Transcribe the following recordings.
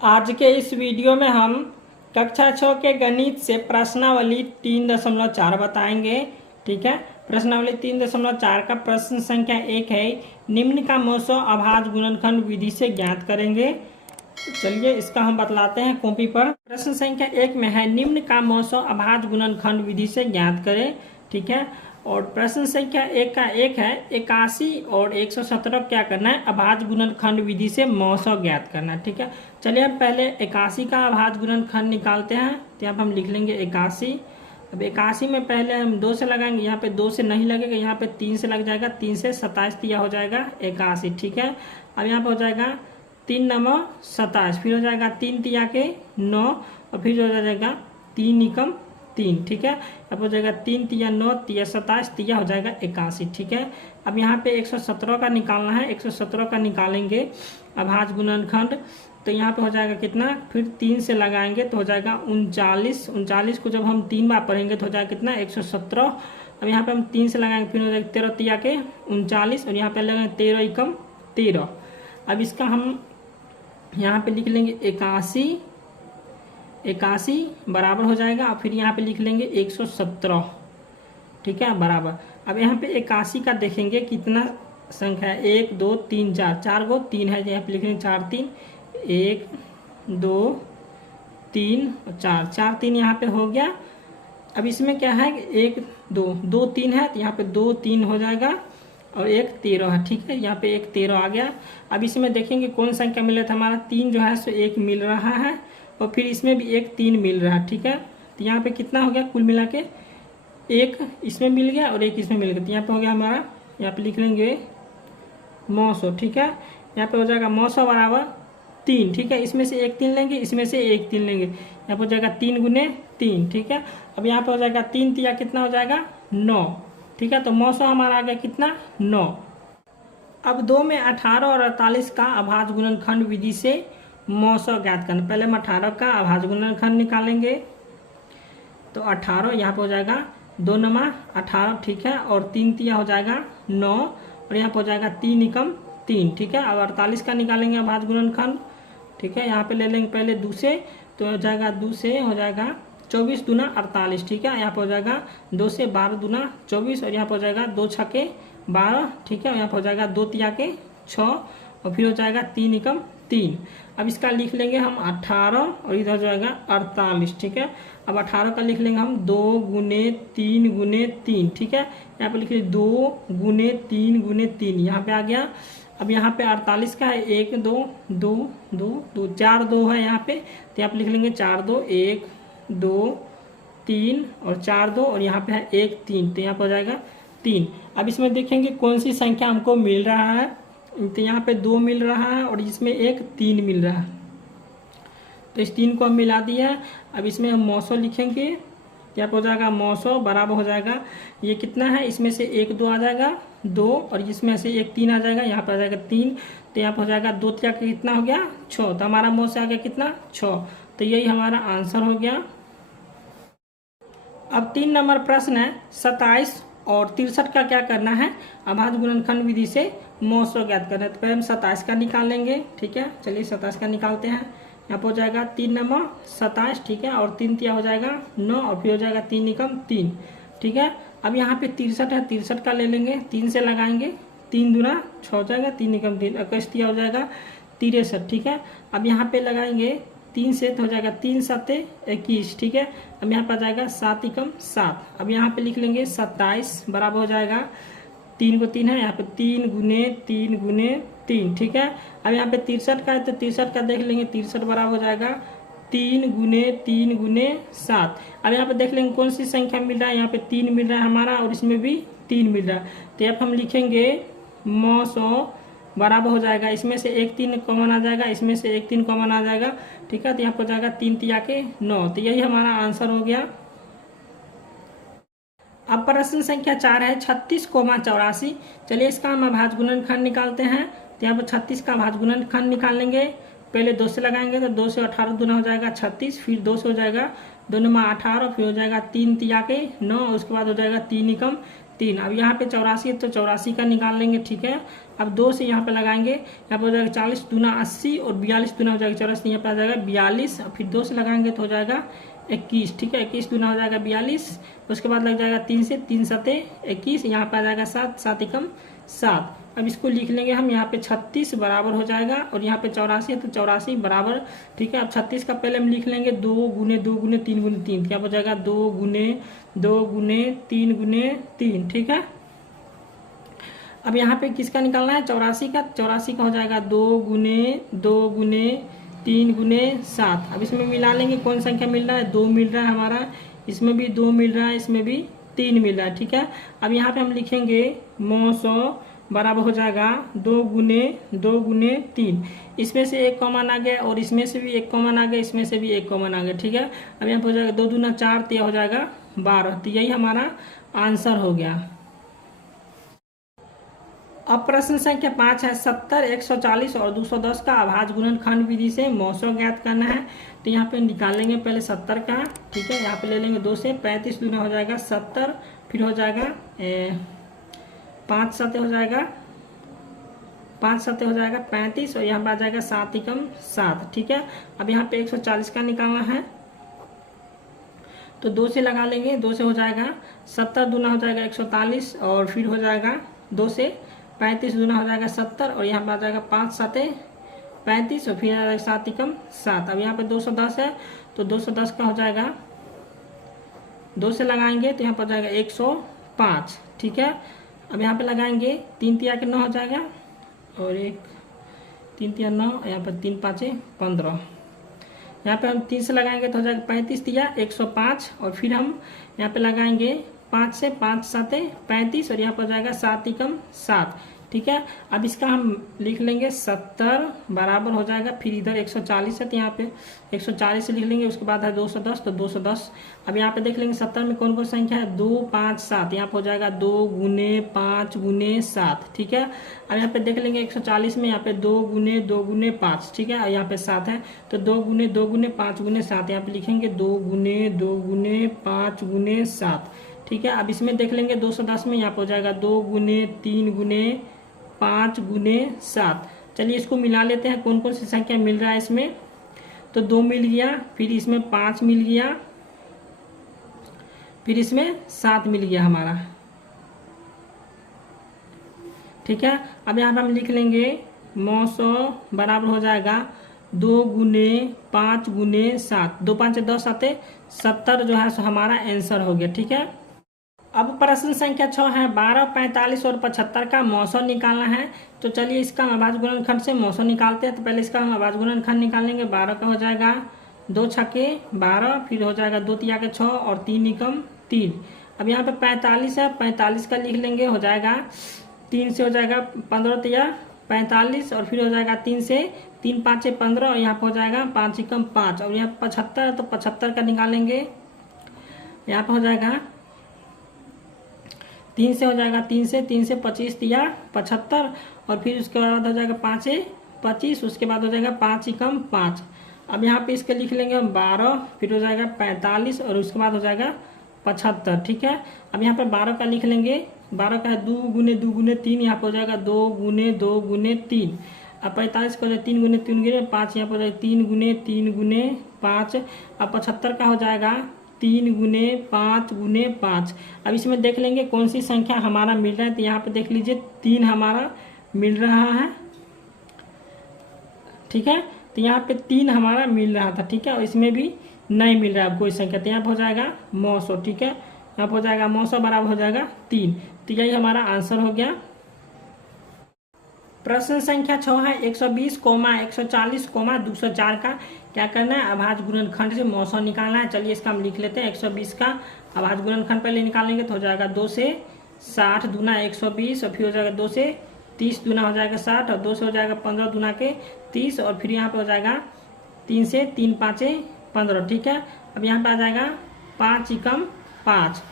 आज के इस वीडियो में हम कक्षा 6 के गणित से प्रश्नावली 3.4 बताएंगे। ठीक है, प्रश्नावली 3.4 का प्रश्न संख्या 1 है, निम्न का मौसो अभाज्य गुणनखंड विधि से ज्ञात करेंगे। चलिए इसका हम बतलाते हैं कॉपी पर। प्रश्न संख्या 1 में है, निम्न का मौसो अभाज्य गुणनखंड विधि से ज्ञात करें। ठीक है, और प्रश्न संख्या 1 का 1 है, 81 और 117 क्या करना है, अभाज्य गुणनखंड विधि से मौसो ज्ञात करना है। ठीक है, चलिए हम पहले 81 का अभाज्य गुणनखंड निकालते हैं। तो यहाँ पर हम लिख लेंगे 81। अब 81 में पहले हम 2 से लगाएंगे, यहाँ पे 2 से नहीं लगेगा, यहाँ पे 3 से लग जाएगा। 3 से 27 दिया हो जाएगा 81। ठीक है, अब यहाँ पे हो जाएगा 3 नंबर 27, फिर हो जाएगा 3 तिया के 9 और फिर हो जाएगा 3 एकम 3। ठीक है, अब हो जाएगा 3 तिया 9 तिया 27 तिया हो जाएगा 81। ठीक है, अब यहाँ पे 117 का निकालना है। 117 का निकालेंगे अभाज्य गुणनखंड, तो यहाँ पे हो जाएगा कितना, फिर 3 से लगाएंगे तो हो जाएगा 39। 39 को जब हम 3 बार पढ़ेंगे तो हो जाएगा कितना, 117। अब यहाँ पे हम 3 से लगाएंगे, फिर हो जाएगा 13 तिया के 39 और यहाँ पे लगाएंगे 13 एकम 13। अब इसका हम यहाँ पे लिख लेंगे 81 बराबर हो जाएगा, और फिर यहाँ पे लिख लेंगे 117। ठीक है, बराबर। अब यहाँ पे 81 का देखेंगे कितना संख्या है, 1 2 3 4, 4 गो 3 है, यहाँ पे लिख लेंगे 4 3, 1 2 3 और 4, 4 3 यहाँ पे हो गया। अब इसमें क्या है, 1 2 2 3 है, तो यहाँ पे 2 3 हो जाएगा और 1 13 है। ठीक है, यहाँ पे 1 13 आ गया। अब इसमें देखेंगे कौन संख्या मिल रहा था, हमारा 3 जो है सो 1 मिल रहा है, और फिर इसमें भी 1 3 मिल रहा है। ठीक है, तो यहाँ पे कितना हो गया, कुल मिला के 1 इसमें मिल गया और 1 इसमें मिल गया, तो यहाँ पे हो गया हमारा, यहाँ पे लिख लेंगे मौसो। ठीक है, यहाँ पे हो जाएगा मौसो बराबर 3। ठीक है, इसमें से 1 3 लेंगे, इसमें से 1 3 लेंगे, यहाँ पे हो जाएगा 3 गुने 3। ठीक है, अब यहाँ पे हो जाएगा 3 तिया कितना हो जाएगा 9। ठीक है, तो मौसो हमारा आ गया कितना 9। अब 2 में 18 और 48 का अभाज्य गुणनखंड विधि से मौसो ज्ञात करना। पहले हम 18 का अभाज्य गुणनखंड निकालेंगे, तो 18 यहाँ पे हो जाएगा 2 नमा 18। ठीक है, और 3 तिया हो जाएगा 9 और यहाँ पे हो जाएगा 3 एकम 3। ठीक है, अब 48 का निकालेंगे अभाज्य गुणनखंड। ठीक है, यहाँ पे ले लेंगे पहले 2 से, तो हो जाएगा 2 से हो जाएगा 24 दूना 48। ठीक है, यहाँ पे हो जाएगा 2 से 12 दूना 24 और यहाँ पे हो जाएगा 2 छके 12। ठीक है, यहाँ पे हो जाएगा 2 तिया के 6 और फिर हो जाएगा 3 एकम 3। अब इसका लिख लेंगे हम 18 और इधर हो जाएगा 48। ठीक है, अब 18 का लिख लेंगे हम 2 गुने 3 गुने 3। ठीक है, यहाँ पे लिख लेंगे 2 गुने 3 गुने 3, यहाँ पे आ गया। अब यहाँ पे 48 का है 1 2 2 2 2 4 2 है यहाँ पे, तो यहाँ पे लिख लेंगे 4 2 1 2 3 और 4 2 और यहाँ पे है 1 3, तो यहाँ पे हो जाएगा 3। अब इसमें देखेंगे कौन सी संख्या हमको मिल रहा है, तो यहाँ पे 2 मिल रहा है और इसमें 1 3 मिल रहा है, तो इस 3 को हम मिला दिया है। अब इसमें हम मौसो लिखेंगे, यहाँ पे हो जाएगा मौसो बराबर हो जाएगा, ये कितना है, इसमें से 1 2 आ जाएगा 2 और इसमें से 1 3 आ जाएगा, यहाँ पे आ जाएगा 3, तो यहाँ पे हो जाएगा 2 तिया का कितना हो गया 6, तो हमारा मौसो आ गया कितना 6, तो यही हमारा आंसर हो गया। अब 3 नंबर प्रश्न है, 27 और 63 का क्या करना है, अभाज्य गुणनखंड विधि से मौसो ज्ञात करना है। तो पहले हम 27 का निकालेंगे। ठीक है, चलिए 27 का निकालते हैं। यहाँ पर हो जाएगा 3 नंबर 27। ठीक है, और 3 तिया हो जाएगा 9 और फिर हो जाएगा 3 एकम 3। ठीक है, अब यहाँ पे 63 है, 63 का ले लेंगे, 3 से लगाएंगे, 3 दूना 6 हो जाएगा, 3 एकम 3, 21 तिया हो जाएगा 63। ठीक है, अब यहाँ पे लगाएंगे 3 से तो हो जाएगा 3 7 21। ठीक है, अब यहाँ पर आ जाएगा 7 एकम 7। अब यहाँ पे लिख लेंगे 27 बराबर हो जाएगा 3 को 3 है, यहाँ पे 3 गुने 3 गुने 3। ठीक है, अब यहाँ पे 63 का है, तो 63 का देख लेंगे, 63 बराबर हो जाएगा 3 गुने 3 गुने 7। अब यहाँ पे देख लेंगे कौन सी संख्या मिल रहा है, यहाँ पे 3 मिल रहा है हमारा और इसमें भी 3 मिल रहा है, तो यहाँ पे हम लिखेंगे मौसो बराबर हो जाएगा, इसमें से 1 3 कॉमन आ जाएगा, इसमें से 1 3 कॉमन आ जाएगा। ठीक है, तो यहाँ पर हो जाएगा 3 तिया के 9, तो यही हमारा आंसर हो गया। अब प्रश्न संख्या 4 है, 36, 84। चलिए इसका हम अभाज्य गुणनखंड निकालते हैं। तो यहाँ पर 36 का अभाज्य गुणनखंड निकालेंगे, पहले 2 से लगाएंगे, तो 2 से 18 दूना हो जाएगा 36, फिर 2 से हो जाएगा 2 नमा 18, फिर हो जाएगा 3 तिया के 9, उसके बाद हो जाएगा 3 एकम 3। अब यहाँ पे 84 है तो 84 का निकाल लेंगे, ठीक है। अब 2 से यहाँ पे लगाएंगे, यहाँ पे हो जाएगा 40 दूना 80 और 42 दूना हो जाएगा 84, यहाँ पे आ जाएगा 42। और फिर 2 से लगाएंगे तो हो जाएगा 21, ठीक है। 21 दूना हो जाएगा 42, उसके बाद लग जाएगा 3 से, 3 सते 21, यहाँ पे आ जाएगा 7, 7 एकम 7। अब इसको लिख लेंगे हम, यहाँ पे 36 बराबर हो जाएगा और यहाँ पे 84 है तो 84 बराबर, ठीक है। अब 36 का पहले हम लिख लेंगे 2 गुने 2 गुने 3 गुने 3, क्या हो जाएगा 2 गुने 2 गुने 3 गुने 3, ठीक है। अब यहाँ पे किसका निकालना है, 84 का। 84 का हो जाएगा 2 गुने 2 गुने 3 गुने 7। अब इसमें मिला लेंगे, कौन संख्या मिल रहा है, 2 मिल रहा है हमारा, इसमें भी 2 मिल रहा है, इसमें भी 3 मिल रहा है, ठीक है। अब यहाँ पे हम लिखेंगे 900 बराबर हो जाएगा 2 गुने 3। इसमें से एक कॉमन आ गया और इसमें से भी एक कॉमन आ गया, इसमें से भी एक कॉमन आ गया, ठीक है। अब यहाँ पे हो जाएगा 2 दूना 4, तो यह हो जाएगा 12। तो यही हमारा आंसर हो गया। अब प्रश्न संख्या 5 है, 70, 140 और 210 का अभाज्य गुणनखंड विधि से मौसों ज्ञात करना है। तो यहाँ पे निकालेंगे पहले 70 का, ठीक है। यहाँ पे ले लेंगे 2 से, 35 दूना हो जाएगा 70, फिर हो जाएगा 5 सते हो जाएगा 5 सते हो जाएगा 35 और यहाँ पे आ जाएगा 7 एकम 7, ठीक है। अब यहाँ पे 140 का निकालना है तो 2 से लगा लेंगे, 2 से हो जाएगा 70 दूना हो जाएगा 140 और फिर हो जाएगा 2 से 35 दूना हो जाएगा 70 और यहाँ पे आ जाएगा 5 सते 35 और फिर आ जाएगा 7 एकम 7। अब यहाँ पे 210 है तो 210 का हो जाएगा, 2 से लगाएंगे तो यहाँ पर हो जाएगा 105, ठीक है। अब यहाँ पे लगाएंगे 3 तिया के 9 हो जाएगा और 3 तिया 9, यहाँ पर 3 पाँचे 15। यहाँ पे हम 3 से लगाएंगे तो हो जाएगा 35 तिया 105 और फिर हम यहाँ पे लगाएंगे 5 से, 5 सते 35 और यहाँ पर हो जाएगा 7 एकम 7, ठीक है। अब इसका हम लिख लेंगे 70 बराबर हो जाएगा, फिर इधर 140 है तो यहाँ पे 140 से लिख लेंगे, उसके बाद है 210 तो 210। अब यहाँ पे देख लेंगे 70 में कौन कौन संख्या है, 2 5 7, यहाँ पे हो जाएगा 2 गुने 5 गुने 7, ठीक है। अब यहाँ पे देख लेंगे 140 में, यहाँ पे 2 गुने 5, ठीक है। और यहाँ पे 7 है तो 2 गुने 5 गुने 7, यहाँ पे लिखेंगे 2 गुने 5 गुने 7, ठीक है। अब इसमें देख लेंगे 210 में, यहाँ पे हो जाएगा 2 गुने 3 गुने 5 गुने 7। चलिए इसको मिला लेते हैं, कौन कौन सी संख्या मिल रहा है इसमें। तो 2 मिल गया, फिर इसमें 5 मिल गया, फिर इसमें 7 मिल गया हमारा, ठीक है। अब यहाँ पर हम लिख लेंगे 900 बराबर हो जाएगा 2 गुने 5 गुने 7, 2 5 10 आते 70 जो है सो हमारा आंसर हो गया, ठीक है। अब प्रश्न संख्या 6 है, 12, 45 और 75 का मौसम निकालना है। तो चलिए इसका हम अभाज्य गुणनखंड से मौसम निकालते हैं। तो पहले इसका हम अभाज्य गुणनखंड निकालेंगे। 12 का हो जाएगा 2 छक्के 12, फिर हो जाएगा 2 तिया के 6 और 3 एकम 3। अब यहाँ पे 45 है, 45 का लिख लेंगे, हो जाएगा 3 से हो जाएगा 15 तिया 45 और फिर हो जाएगा 3 से, 3 5 15 और यहाँ पर हो जाएगा 5 एकम 5 और यहाँ 75 है तो 75 का निकालेंगे। यहाँ पर हो जाएगा 3 से हो जाएगा 3 से 25 तिया 75 और फिर उसके बाद हो जाएगा 5 से 25, उसके बाद हो जाएगा 5 एकम 5। अब यहाँ पे इसके लिख लेंगे हम 12, फिर हो जाएगा 45 और उसके बाद हो जाएगा 75, ठीक है। अब यहाँ पे 12 का लिख लेंगे, 12 का है 2 गुने 3, यहाँ पे हो जाएगा 2 गुने 3। अब 45 का हो जाएगा 3 गुने 3 गुने 5, यहाँ पे हो जाएगा 3 गुने 5। अब 75 का हो जाएगा 3 गुने 5 गुने 5। अब इसमें देख लेंगे कौन सी संख्या हमारा मिल रहा है। तो यहाँ पे देख लीजिए 3 हमारा मिल रहा है, ठीक है। तो यहाँ पे 3 हमारा मिल रहा था, ठीक है, और इसमें भी नहीं मिल रहा है कोई संख्या, तो यहाँ पे हो जाएगा 900, ठीक है। यहाँ पे हो जाएगा 900 बराबर हो जाएगा 3। तो यही हमारा आंसर हो गया। प्रश्न संख्या 6 है, 120, 140, 204 का क्या करना है, अभाज्य गुणनखंड से मौसम निकालना है। चलिए इसका हम लिख लेते हैं। 120 का अभाज्य गुणनखंड पहले निकालेंगे तो हो जाएगा 2 से 60 दूना 120 और फिर हो जाएगा 2 से 30 दूना हो जाएगा 60 और 2 से हो जाएगा 15 दूना के 30 और फिर यहाँ पे हो जाएगा 3 से 3 5 15, ठीक है। अब यहाँ पे आ जाएगा 5 एकम 5।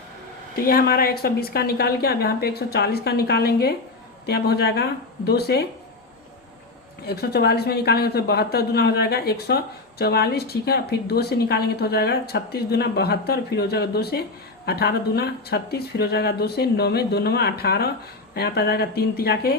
तो ये हमारा 120 का निकाल के अब यहाँ पे 140 का निकालेंगे। तो यहाँ पे हो जाएगा 2 से 144 में निकालेंगे तो 72 दूना हो जाएगा 144, ठीक है। फिर 2 से निकालेंगे तो हो जाएगा 36 दूना 72, फिर हो जाएगा 2 से 18 दूना 36, फिर हो जाएगा 2 से 9 में 2 9 18, यहाँ पर आ जाएगा 3 तिया के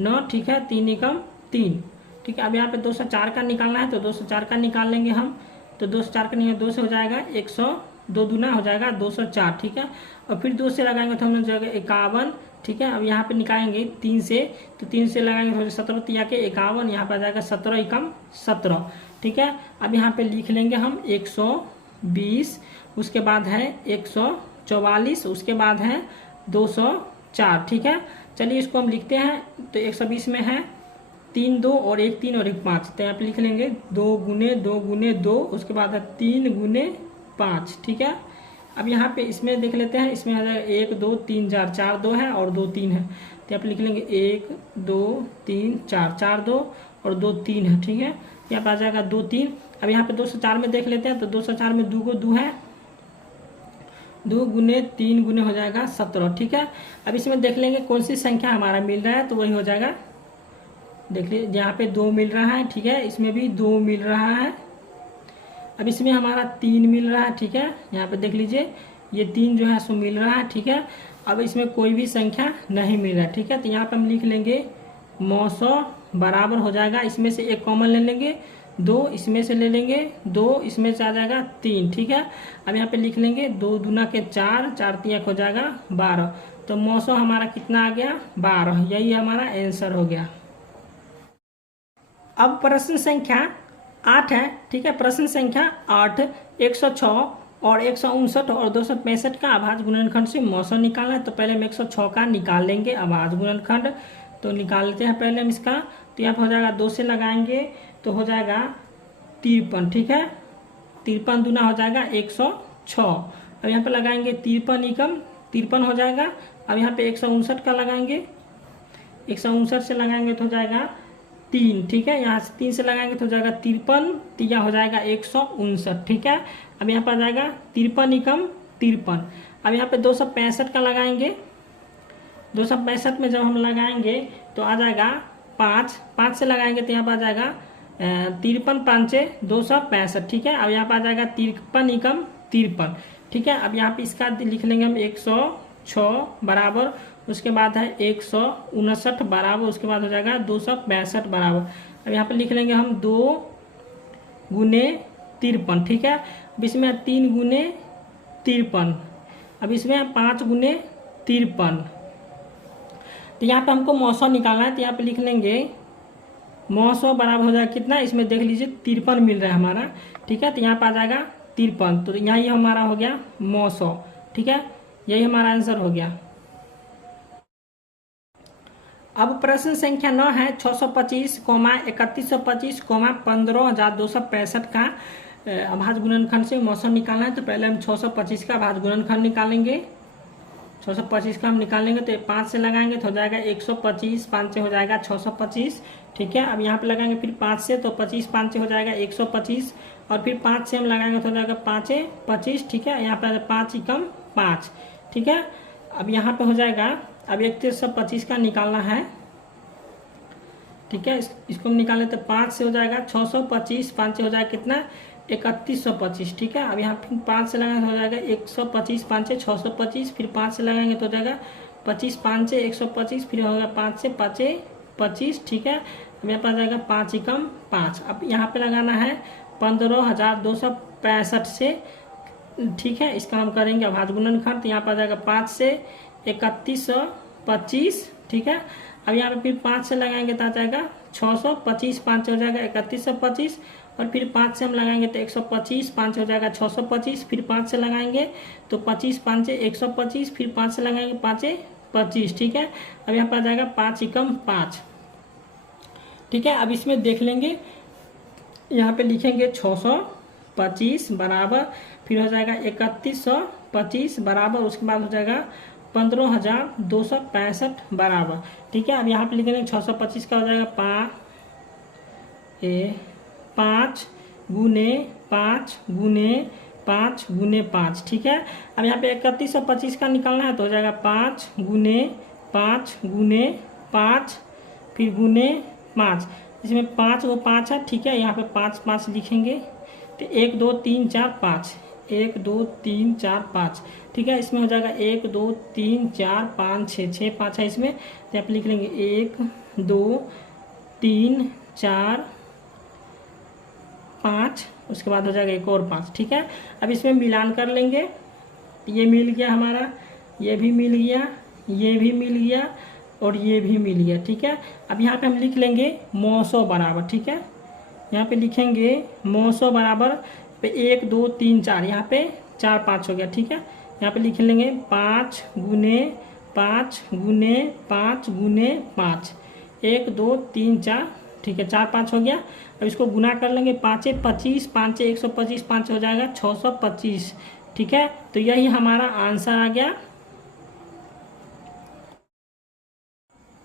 9, ठीक है। 3 एकम 3, ठीक है। अब यहाँ पे 204 का निकालना है तो 204 का निकाल लेंगे हम, तो 204 का नहीं 2 से हो जाएगा 102 दूना हो जाएगा 204, ठीक है। और फिर 2 से लगाएंगे तो हम हो जाएगा 51, ठीक है। अब यहाँ पे निकालेंगे 3 से, तो 3 से लगाएंगे तो 17 तिया के 51, यहाँ पर आ जाएगा 17 एकम 17, ठीक है। अब यहाँ पे लिख लेंगे हम 120, उसके बाद है 144, उसके बाद है 204, ठीक है। चलिए इसको हम लिखते हैं, तो 120 में है 3 2 और 1 3 और 1 5, तो यहाँ पे लिख लेंगे 2 गुने 2 गुने 2, उसके बाद है 3 गुने 5, ठीक है। अब यहाँ पे इसमें देख लेते हैं, इसमें आ जाएगा 1 2 3 4, 4 2 है और 2 3 है, तो यहाँ पे लिख लेंगे 1 2 3 4, 4 2 और 2 3 है, ठीक है। यहाँ पे आ जाएगा 2 3। अब यहाँ पे 204 में देख लेते हैं, तो 204 में 2 को 2 है, 2 गुने 3 गुने हो जाएगा 17, ठीक है। अब इसमें देख लेंगे कौन सी संख्या हमारा मिल रहा है, तो वही हो जाएगा, देख लीजिए यहाँ पे 2 मिल रहा है, ठीक है। इसमें भी 2 मिल रहा है। अब इसमें हमारा 3 मिल रहा है, ठीक है। यहाँ पे देख लीजिए ये 3 जो है सो मिल रहा है, ठीक है। अब इसमें कोई भी संख्या नहीं मिल रहा है, ठीक है। तो यहाँ पे हम लिख लेंगे 900 बराबर हो जाएगा, इसमें से एक कॉमन ले लेंगे, 2 इसमें से ले लेंगे, 2 इसमें से आ जाएगा 3, ठीक है। अब यहाँ पे लिख लेंगे 2 दूना के 4, 4 तिया हो जाएगा 12, तो 900 हमारा कितना आ गया 12, यही हमारा आंसर हो गया। अब प्रश्न संख्या 8 है, ठीक है। प्रश्न संख्या 8, 106 और 159 और 265 का अभाज्य गुणनखंड से 900 निकालना है। तो पहले हम 106 का निकाल लेंगे अभाज्य गुणनखंड, तो निकाल लेते हैं पहले हम इसका। तो यहाँ पर हो जाएगा 2 से लगाएंगे तो हो जाएगा 53, ठीक है। 53 दूना हो जाएगा 106। अब यहाँ पे लगाएंगे 53 एकम 53 हो जाएगा। अब यहाँ पे 159 का लगाएंगे, 159 से लगाएंगे तो हो जाएगा 3, ठीक है। यहाँ से 3 से लगाएंगे तो हो जाएगा 53 तिया हो जाएगा 159, ठीक है। अब यहाँ पर आ जाएगा 53 एकम 53। अब यहाँ पे 265 का लगाएंगे, 265 में जब हम लगाएंगे तो आ जाएगा 5 से लगाएंगे तो यहाँ पर आ जाएगा 53 5 265, ठीक है। अब यहाँ पर आ जाएगा 53 एकम 53, ठीक है। अब यहाँ पे इसका लिख लेंगे हम 106 बराबर, उसके बाद है 159 बराबर, उसके बाद हो जाएगा 265 बराबर। अब यहाँ पे लिख लेंगे हम 2 गुने 53, ठीक है। अब इसमें 3 गुने 53, अब इसमें 5 गुने 53। तो यहाँ पे हमको 900 निकालना है, तो यहाँ पे लिख लेंगे 900 बराबर हो जाएगा कितना, इसमें देख लीजिए 53 मिल रहा है हमारा, ठीक है। तो यहाँ पे आ जाएगा 53, तो यहाँ ये हमारा हो गया 900, ठीक है। यही हमारा आंसर हो गया। अब प्रश्न संख्या 9 है 625, 3125, 15,265 का अभाज्य गुणनखंड से 900 निकालना है। तो पहले हम 625 का अभाज्य गुणनखंड निकालेंगे। 625 का हम निकालेंगे तो 5 से लगाएंगे तो हो जाएगा 125, 5 से हो जाएगा 625, ठीक है। अब यहाँ पे लगाएंगे फिर 5 से, तो 25 5 से हो जाएगा 125, और फिर 5 से हम लगाएंगे तो हो जाएगा 5 25, ठीक है। यहाँ पे 5 एकम 5, ठीक है। अब यहाँ पे हो जाएगा, अब 3125 का निकालना है, ठीक है। इसको हम निकालें तो 5 से हो जाएगा 625, 5 से हो जाएगा कितना 3125, ठीक है। अब यहाँ फिर 5 से लगाएंगे तो हो जाएगा 125, 5 से 625, फिर 5 से लगाएंगे तो हो जाएगा 25 5 से 125, फिर होगा 5 से 5 25, ठीक है। अब यहाँ पर आ जाएगा 5 एकम 5। अब यहाँ पे लगाना है 15,265 से, ठीक है। इसका हम करेंगे अभाज्य गुणनखंड, तो यहाँ पर आ जाएगा 5 से 3125, ठीक है। अब यहाँ पे फिर 5 से लगाएंगे तो आ जाएगा 625, 5 हो जाएगा 3125, और फिर 5 से हम लगाएंगे तो 125, 5 हो जाएगा 625, फिर 5 से लगाएंगे तो 25 5 से 125, फिर 5 से लगाएंगे 5 25, ठीक है। अब यहाँ पर आ जाएगा 5 एकम 5, ठीक है। अब इसमें देख लेंगे, यहाँ पे लिखेंगे 625 बराबर, फिर हो जाएगा 3125 बराबर, उसके बाद हो जाएगा 15,265 बराबर, ठीक है। अब यहाँ पे लिखेंगे 625 का हो जाएगा 5 गुने 5 गुने 5 गुने 5, ठीक है। अब यहाँ पे 3125 का निकालना है तो हो जाएगा 5 गुने 5 गुने 5 फिर गुने 5। इसमें 5 वो 5 है, ठीक है। यहाँ पे 5 5 लिखेंगे तो 1 2 3 4 5, 1 2 3 4 5, ठीक है। इसमें हो जाएगा 1 2 3 4 5 6, 6 5 है इसमें, तो यहाँ पे लिख लेंगे 1 2 3 4 5, उसके बाद हो जाएगा एक और 5, ठीक है। अब इसमें मिलान कर लेंगे, ये मिल गया हमारा, ये भी मिल गया, ये भी मिल गया और ये भी मिल गया, ठीक है। अब यहाँ पे हम लिख लेंगे मौसो बराबर, ठीक है। यहाँ पे लिखेंगे मौसो बराबर पे 1 2 3 4, यहाँ पे 4 5 हो गया, ठीक है। यहाँ पे लिख लेंगे 5 गुने 5 गुने 5 गुने 5, 1 2 3 4, ठीक है। 4 5 हो गया। अब इसको गुना कर लेंगे, 5 25, 5 125, 5 हो जाएगा 625, ठीक है। तो यही हमारा आंसर आ गया।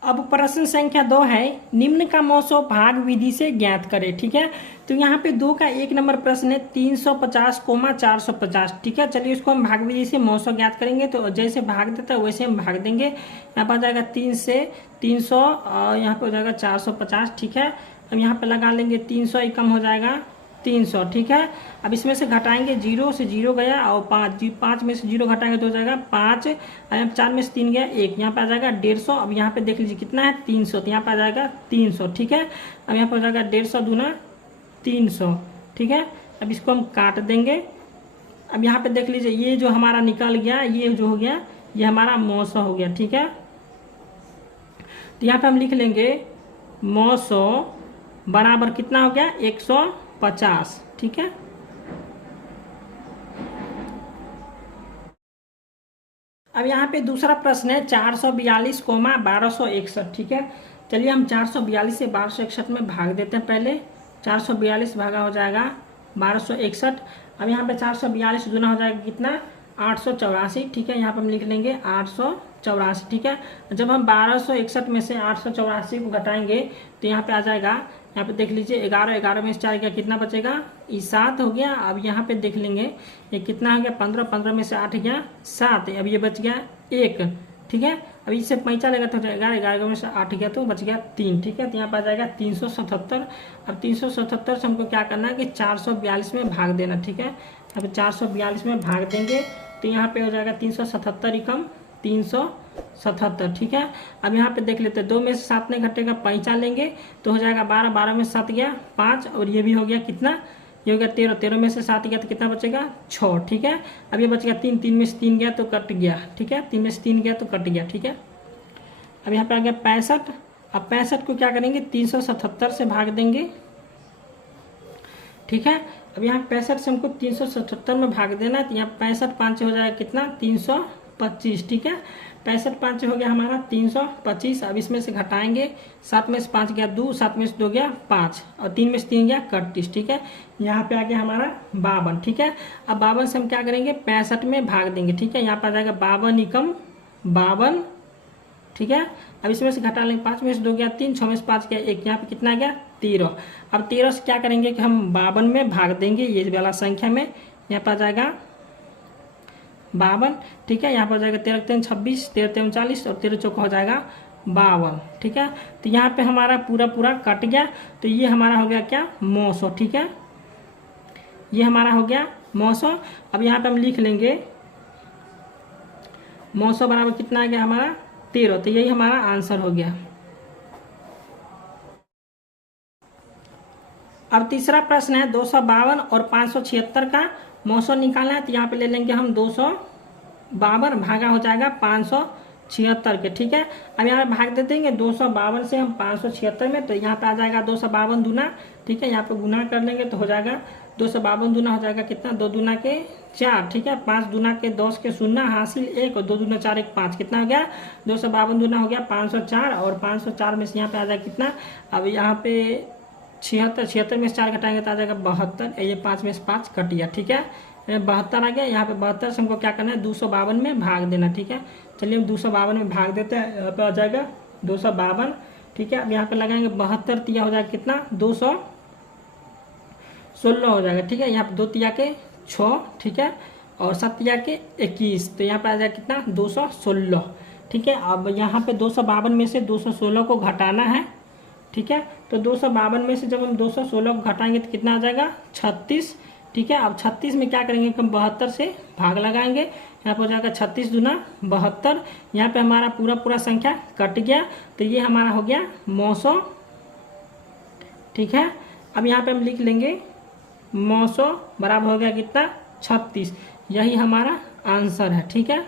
अब प्रश्न संख्या 2 है, निम्न का मौसो भाग विधि से ज्ञात करें, ठीक है। तो यहाँ पे 2 का 1 नंबर प्रश्न है 350, 450, ठीक है। चलिए इसको हम भाग विधि से मौसो ज्ञात करेंगे। तो जैसे भाग देता है वैसे हम भाग देंगे। यहाँ पर आ जाएगा 3 से 300 और यहाँ पे हो जाएगा 450, ठीक है। अब यहाँ पे लगा लेंगे 300 ही कम हो जाएगा 300, ठीक है। अब इसमें से घटाएंगे, 0 से 0 गया और 5 में से 0 घटाएंगे तो हो जाएगा 5, 4 में से 3 गया 1, यहाँ पे आ जाएगा 150। अब यहाँ पे देख लीजिए कितना है 300, तो यहाँ पे आ जाएगा 300, ठीक है। अब यहाँ पे हो जाएगा 150 दूना 300, ठीक है। अब इसको हम काट देंगे। अब यहाँ पे देख लीजिए ये जो हमारा निकल गया, ये जो हो गया ये हमारा मौसो हो गया, ठीक है। तो यहाँ पे हम लिख लेंगे मौसो बराबर कितना हो गया 150, ठीक है। अब यहाँ पे दूसरा प्रश्न है 442, 1261, ठीक है। चलिए हम 442 से 1261 में भाग देते हैं। पहले 442 भागा हो जाएगा 1261। अब यहाँ पे 442 गुना हो जाएगा कितना 884, ठीक है। यहाँ पे हम लिख लेंगे 884, ठीक है। जब हम 1261 में से 884 को घटाएंगे तो यहाँ पे आ जाएगा, यहाँ पे देख लीजिए 11, 11 में से 4 गया, कितना बचेगा ये 7 हो गया। अब यहाँ पे देख लेंगे ये कितना हो गया 15, 15 में से 8 गया 7, अब ये बच गया 1, ठीक है। अब इससे 5 लेगा तो 11, 11 में से 8 गया तो बच गया 3, ठीक है। तो यहाँ पे आ जाएगा 377। अब 377 से हमको क्या करना है कि 442 में भाग देना, ठीक है। अब 442 में भाग देंगे तो यहाँ पे हो जाएगा 377 ही कम 377, ठीक है। अब यहाँ पे देख लेते हैं 2 में से 7 नहीं घटेगा, 5 लेंगे तो हो जाएगा 12, 12 में से 7 गया 5 और ये भी हो गया कितना, ये हो गया 13, 13 में से 7 गया तो कितना बचेगा 6, ठीक है। अब ये बच गया 3, 3 में से 3 गया तो कट गया, ठीक है। 3 में से 3 गया तो कट गया, ठीक है। अब यहाँ पे आ गया 65। अब 65 को क्या करेंगे 377 से भाग देंगे, ठीक है। अब यहाँ 65 से हमको 377 में भाग देना है तो यहाँ 65 5 हो जाएगा कितना 325, ठीक है। 65 5 हो गया हमारा 325। अब इसमें से घटाएंगे, 7 में से 5 गया 2, 7 में से 2 गया 5 और 3 में से 3 गया 31, ठीक है। यहाँ पे आ गया हमारा 52, ठीक है। अब 52 से हम क्या करेंगे 65 में भाग देंगे, ठीक है। यहाँ पे आ जाएगा 52 एकम 52, ठीक है। अब इसमें से घटा लेंगे, 5 में से 2 गया 3, 6 में से 5 गया 1, यहाँ पे कितना गया 13। अब 13 से क्या करेंगे कि हम 52 में भाग देंगे ये वाला संख्या में, यहाँ पर आ जाएगा 52, ठीक है। यहाँ पर हो जाएगा 13 3 26, 13 3 39 और 13 चौका हो जाएगा 52, ठीक है। तो यहाँ पे हमारा पूरा पूरा कट गया, तो ये हमारा हो गया क्या मौसो, ठीक है। ये हमारा हो गया मौसो। अब यहाँ पे हम लिख लेंगे मौसो बराबर कितना आ गया हमारा 13, तो यही हमारा आंसर हो गया। अब तीसरा प्रश्न है 252 और 576 का मौसो निकालना है। तो यहाँ पे ले लेंगे हम 252 भागा हो जाएगा 576 के, ठीक है। अब यहाँ पे भाग दे देंगे 252 से हम 576 में, तो यहाँ पे आ जाएगा 252 दूना, ठीक है। यहाँ पे गुना कर लेंगे तो हो जाएगा 252 दूना हो जाएगा कितना 2 दूना के 4, ठीक है। 5 दूना के 10 के 0 हासिल 1 और 2 दूना 4 1 5, कितना हो गया 252 दूना हो गया 504 और 504 में से यहाँ पे आ जाएगा कितना, अब यहाँ पे 76 में से 4 घटाएंगे तो आ जाएगा 72, ये 5 में से 5 कट गया, ठीक है। 72 आ गया। यहाँ पे 72 से हमको क्या करना है 252 में भाग देना, ठीक है। चलिए हम 252 में भाग देते हैं, यहाँ पे आ जाएगा 252, ठीक है। अब यहाँ पे लगाएंगे 72 तिया हो जाएगा कितना 216 हो जाएगा, ठीक है। यहाँ पे 2 तिया के 6, ठीक है, और 7 तिया के 21, तो यहाँ पे आ जाएगा कितना 216, ठीक है। अब यहाँ पे 252 में से 216 को घटाना है, ठीक है। तो 252 में से जब हम 216 को घटाएंगे तो कितना आ जाएगा 36, ठीक है। अब 36 में क्या करेंगे हम 72 से भाग लगाएंगे, यहाँ पर हो जाएगा 36 दूना 72, यहाँ पे हमारा पूरा पूरा संख्या कट गया, तो ये हमारा हो गया 900, ठीक है। अब यहाँ पे हम लिख लेंगे 900 बराबर हो गया कितना 36, यही हमारा आंसर है, ठीक है।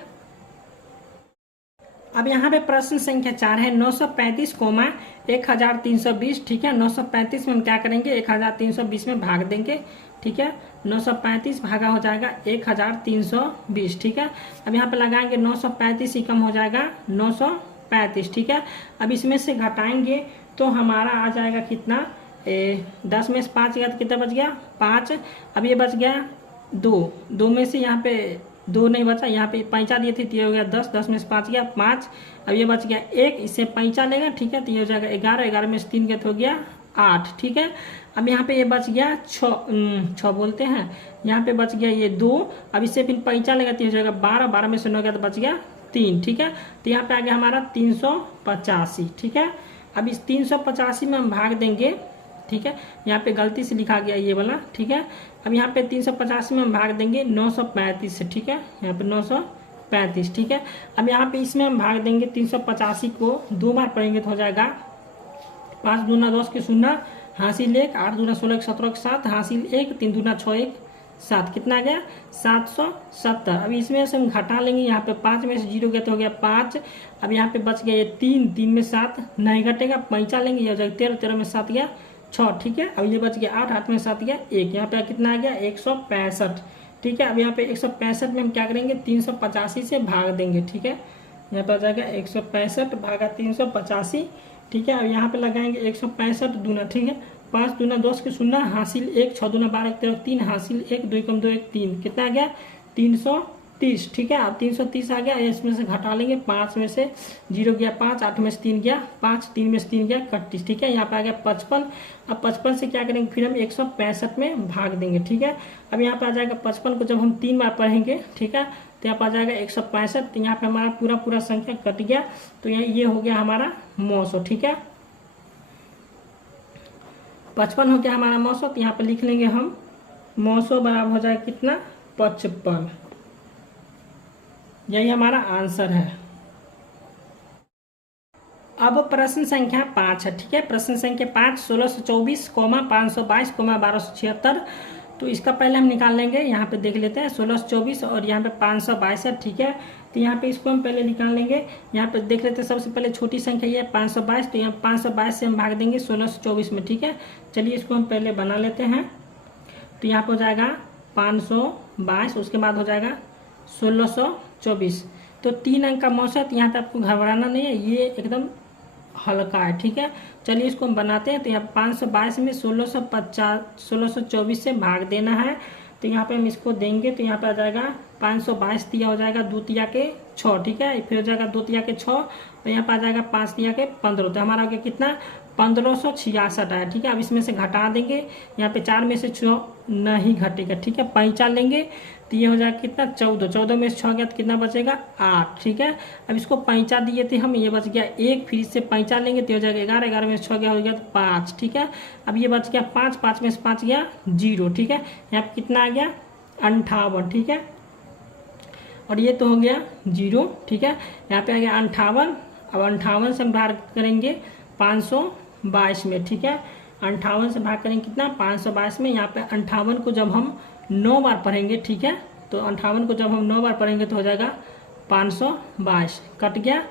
अब यहाँ पे प्रश्न संख्या 4 है 935 कोमा 1320, ठीक है। 935 में हम क्या करेंगे 1320 में भाग देंगे, ठीक है। 935 भागा हो जाएगा 1320, ठीक है। अब यहाँ पे लगाएंगे 935 ही कम हो जाएगा 935, ठीक है। अब इसमें से घटाएंगे तो हमारा आ जाएगा कितना 10 में से 5 गया तो कितना बच गया 5। अब ये बच गया 2 में से यहाँ पे 2 नहीं बचा, यहाँ पे पैंचा दिए थे तो ये हो गया 10 में से 5 गया 5। अब ये बच गया 1, इससे पैंचा लेगा, ठीक है। तो ये हो जाएगा 11 में से 3 गया तो हो गया 8, ठीक है। अब यहाँ पे ये बच गया 6 बोलते हैं, यहाँ पे बच गया ये 2। अब इससे फिर पैंचा लेगा तो हो जाएगा 12 में से 9 गया तो बच गया 3, ठीक है। तो यहाँ पे आ गया हमारा 385, ठीक है। अब इस 385 में हम भाग देंगे, ठीक है। यहाँ पे गलती से लिखा गया ये वाला, ठीक है। अब यहाँ पे 385 में हम भाग देंगे 935 से, ठीक है। यहाँ पे 935, ठीक है। अब यहाँ पे इसमें हम भाग देंगे 385 को 2 बार पढ़ेंगे तो हो जाएगा 5 दूना 10 के 0 हासिल 1, 8 दूना 16 17 के 7 हासिल 1, 3 दूना 6 1 7, कितना आ गया 770। अब इसमें से हम घटा लेंगे, यहाँ पे 5 में से 0 गया तो हो गया 5। अब यहाँ पे बच गया ये 3 में 7 नहीं घटेगा, पैंचा लेंगे, ये हो जाएगा 13 में 7 गया 6, ठीक है। अब ये बच गया 8 में 7 गया 1, यहाँ पे कितना आ गया 165, ठीक है। अब यहाँ पे 165 में हम क्या करेंगे 385 से भाग देंगे, ठीक है। यहाँ पे आ जाएगा 165 भागा 385, ठीक है। अब यहाँ पे लगाएंगे 165 दूना, ठीक है। 5 दूना 10 के 0 हासिल 1, 6 दूना 12 13 3 हासिल 1, 2 कम 2 1 3, कितना आ गया 330, ठीक है। अब 330 आ गया, इसमें से घटा लेंगे 5 में से 0 गया 5, 8 में से 3 गया 5, 3 में से 3 गया 31, ठीक है। यहाँ पे आ गया 55। अब 55 से क्या करेंगे फिर हम 165 में भाग देंगे, ठीक है। अब यहाँ पे आ जाएगा 55 को जब हम 3 बार पढ़ेंगे, ठीक है, तो यहाँ पे आ जाएगा 165। तो यहाँ पे हमारा पूरा पूरा संख्या कट गया, तो यहाँ ये हो गया हमारा 900, ठीक है। 55 हो गया हमारा 900, तो यहाँ पे लिख लेंगे हम 900 बराबर हो जाएगा कितना 55, यही हमारा आंसर है। अब प्रश्न संख्या 5 है, ठीक है। प्रश्न संख्या 5 1624 522 1276, तो इसका पहले हम निकाल लेंगे, यहाँ पे देख लेते हैं 1624 और यहाँ पे 522 है, ठीक है। तो यहाँ पे इसको हम पहले निकाल लेंगे, यहाँ पे देख लेते हैं सबसे पहले छोटी संख्या ये है 522, तो यहाँ 522 से हम भाग देंगे 1624 में, ठीक है। चलिए इसको हम पहले बना लेते हैं। तो यहाँ पे हो जाएगा 522, उसके बाद हो जाएगा 1624, तो 3 अंक का औसत, यहाँ पे आपको घबराना नहीं है, ये एकदम हल्का है, ठीक है। चलिए इसको हम बनाते हैं। तो यहाँ 522 में 1624 से भाग देना है, तो यहाँ पे हम इसको देंगे, तो यहाँ पे आ जाएगा 522 तिया हो जाएगा 2 तिया के 6, ठीक है। फिर हो जाएगा 2 तिया के 6 और यहाँ पे आ जाएगा 5 तिया के 15, तो हमारा हो गया कितना 1566 आया, ठीक है। अब इसमें से घटा देंगे, यहाँ पे 4 में से 6 नहीं घटेगा, ठीक है, पैंचा लेंगे, तो ये हो जाएगा कितना 14 में से 6 गया तो कितना बचेगा 8, ठीक है। अब इसको पैंचा दिए थे हम, ये बच गया 1, फिर इससे पैंचा लेंगे तो हो जाएगा 11 में से 6 गया हो गया तो 5, ठीक है। अब ये बच गया 5 में से 5 गया 0, ठीक है। यहाँ पे कितना आ गया 58, ठीक है। और ये तो हो गया 0, ठीक है। यहाँ पे आ गया 58। अब 58 से हम भाग करेंगे 522 में, ठीक है। 58 से भाग करेंगे कितना 522 में। यहाँ पे 58 को जब हम 9 बार पढ़ेंगे, ठीक है, तो 58 को जब हम 9 बार पढ़ेंगे तो हो जाएगा 522, कट गया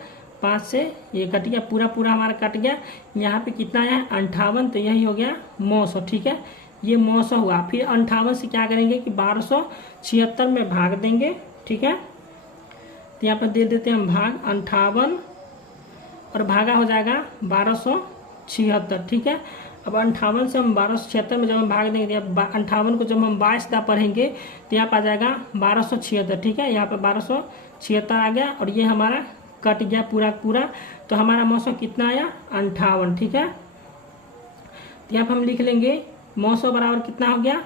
5 से ये कट गया, पूरा पूरा हमारा कट गया। यहाँ पे कितना आया 58, तो यही हो गया 900, ठीक है, ये 900 हुआ। फिर 58 से क्या करेंगे कि 1276 में भाग देंगे, ठीक है। तो यहाँ पर दे देते हैं हम भाग 58 और भागा हो जाएगा 1276, ठीक है। अब 58 से हम 1276 में जब हम भाग देंगे, 58 को जब हम 22 दा पढ़ेंगे तो यहाँ पर आ जाएगा 1276, ठीक है। यहाँ पर 1276 आ गया और ये हमारा कट गया पूरा पूरा, तो हमारा 900 कितना आया 58, ठीक है। तो यहाँ पर हम लिख लेंगे 900 बराबर कितना हो गया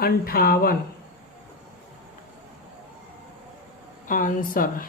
58, आंसर।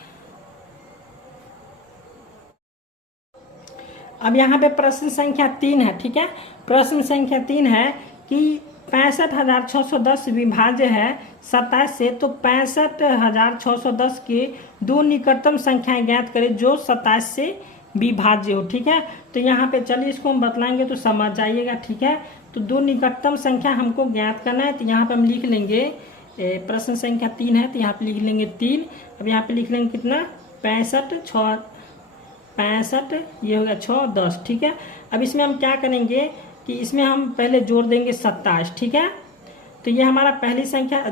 अब यहाँ पे प्रश्न संख्या 3 है, ठीक है। प्रश्न संख्या 3 है कि 65,610 विभाज्य है 27 से, तो 65,610 के दो निकटतम संख्याएं ज्ञात करें जो 27 से विभाज्य हो, ठीक है। तो यहाँ पे चलिए इसको हम बतलाएंगे तो समझ जाइएगा, ठीक है। तो दो निकटतम संख्या हमको ज्ञात करना है, तो यहाँ पे हम लिख लेंगे प्रश्न संख्या 3 है, तो यहाँ पे लिख लेंगे 3। अब यहाँ पे लिख लेंगे कितना 65 ये हो गया 6 10, ठीक है। अब इसमें हम क्या करेंगे कि इसमें हम पहले जोड़ देंगे 27, ठीक है। तो ये हमारा पहली संख्या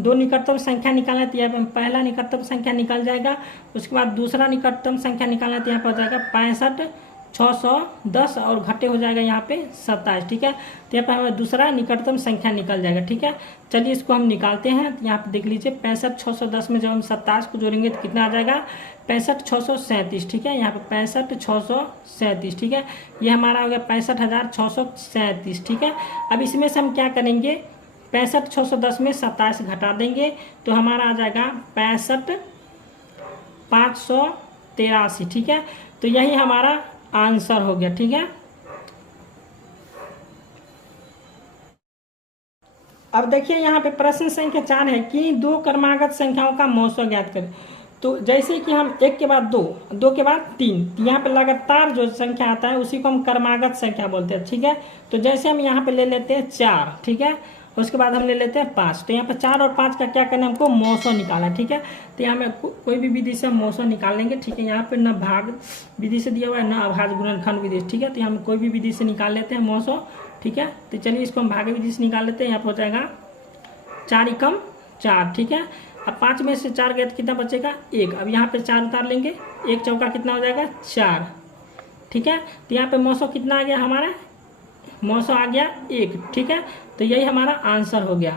दो निकटतम संख्या निकालना है, तो यहाँ पे पहला निकटतम संख्या निकल जाएगा। उसके बाद दूसरा निकटतम संख्या निकालना है, तो यहाँ पर हो जाएगा 65,610 और घटे हो जाएगा यहाँ पे 27, ठीक है। तो यहाँ पर हमारा दूसरा निकटतम संख्या निकल जाएगा, ठीक है। चलिए इसको हम निकालते हैं। तो यहाँ पे देख लीजिए 65,610 में जब हम 27 को जोड़ेंगे तो कितना आ जाएगा 65,637, ठीक है। यहाँ पे 65,637, ठीक है। ये हमारा हो गया 65,637, ठीक है। अब इसमें से हम क्या करेंगे 65,610 में 27 घटा देंगे तो हमारा आ जाएगा 65,583, ठीक है। तो यही हमारा आंसर हो गया, ठीक है। अब देखिए यहाँ पे प्रश्न संख्या 4 है कि दो क्रमागत संख्याओं का मौसो ज्ञात करें। तो जैसे कि हम एक के बाद दो के बाद 3, यहाँ पे लगातार जो संख्या आता है उसी को हम क्रमागत संख्या बोलते हैं, ठीक है। तो जैसे हम यहाँ पे ले लेते हैं 4, ठीक है। उसके बाद हम ले लेते हैं 5। तो यहाँ पे 4 और 5 का क्या करना है हमको मौसो निकालना है, ठीक है। तो यहाँ में कोई भी विधि से हम मौसो निकाल लेंगे, ठीक है। यहाँ पे न भाग विधि से दिया हुआ है न अभाज्य गुणनखंड विधि, ठीक है। तो यहाँ कोई भी विधि से निकाल लेते हैं मौसो, ठीक है। तो चलिए इसको हम भागे विधि से निकाल लेते हैं। यहाँ पर हो जाएगा 4 एकम 4, ठीक है। अब 5 में से 4 गया तो कितना बचेगा 1। अब यहाँ पे 4 उतार लेंगे, 1 चौका कितना हो जाएगा 4, ठीक है। तो यहाँ पे मौसो कितना आ गया हमारा मौसो आ गया 1, ठीक है। तो यही हमारा आंसर हो गया।